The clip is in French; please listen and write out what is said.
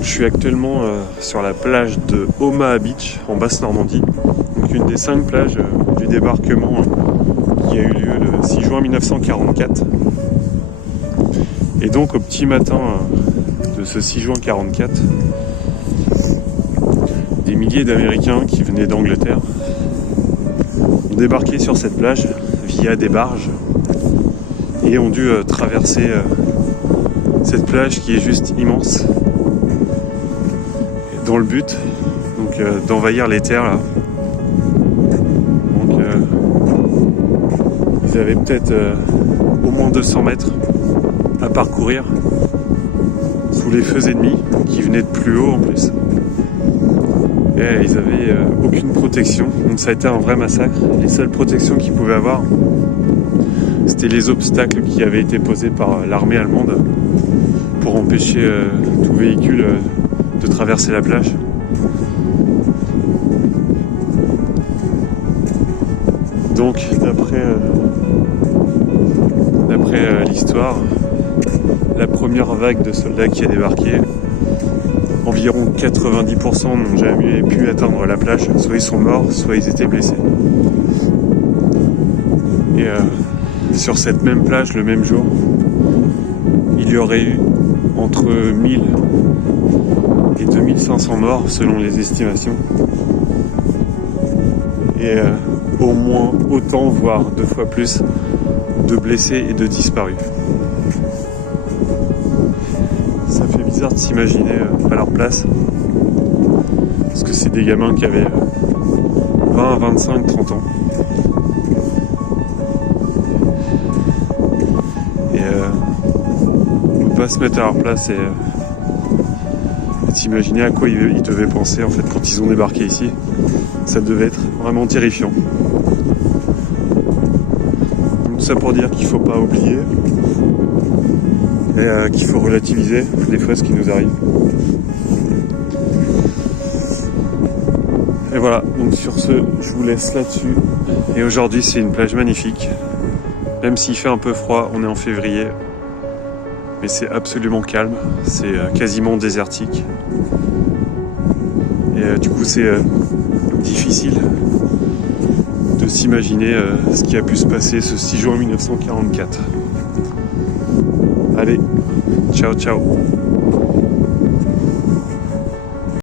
Je suis actuellement sur la plage de Omaha Beach en Basse-Normandie, donc une des 5 plages du débarquement qui a eu lieu le 6 juin 1944. Et donc au petit matin de ce 6 juin 1944, des milliers d'Américains qui venaient d'Angleterre ont débarqué sur cette plage via des barges et ont dû traverser cette plage qui est juste immense, dans le but d'envahir les terres là. Donc ils avaient peut-être au moins 200 mètres à parcourir sous les feux ennemis qui venaient de plus haut en plus. Et ils avaient aucune protection, donc ça a été un vrai massacre. Les seules protections qu'ils pouvaient avoir, c'était les obstacles qui avaient été posés par l'armée allemande pour empêcher tout véhicule de traverser la plage. Donc d'après l'histoire, la première vague de soldats qui a débarqué, environ 90% n'ont jamais pu atteindre la plage, soit ils sont morts, soit ils étaient blessés. Et sur cette même plage, le même jour, il y aurait eu entre 1000 et 2500 morts selon les estimations, et au moins autant, voire 2 fois plus, de blessés et de disparus. Ça fait bizarre de s'imaginer à leur place, parce que c'est des gamins qui avaient 20, 25, 30 ans. Et on ne peut pas se mettre à leur place et t'imaginer à quoi ils devaient penser en fait quand ils ont débarqué ici. Ça devait être vraiment terrifiant. Donc tout ça pour dire qu'il ne faut pas oublier et qu'il faut relativiser des fois ce qui nous arrive. Et voilà, donc sur ce, je vous laisse là-dessus. Et aujourd'hui c'est une plage magnifique. Même s'il fait un peu froid, on est en février. Mais c'est absolument calme, c'est quasiment désertique. Et du coup c'est difficile de s'imaginer ce qui a pu se passer ce 6 juin 1944. Allez, ciao ciao.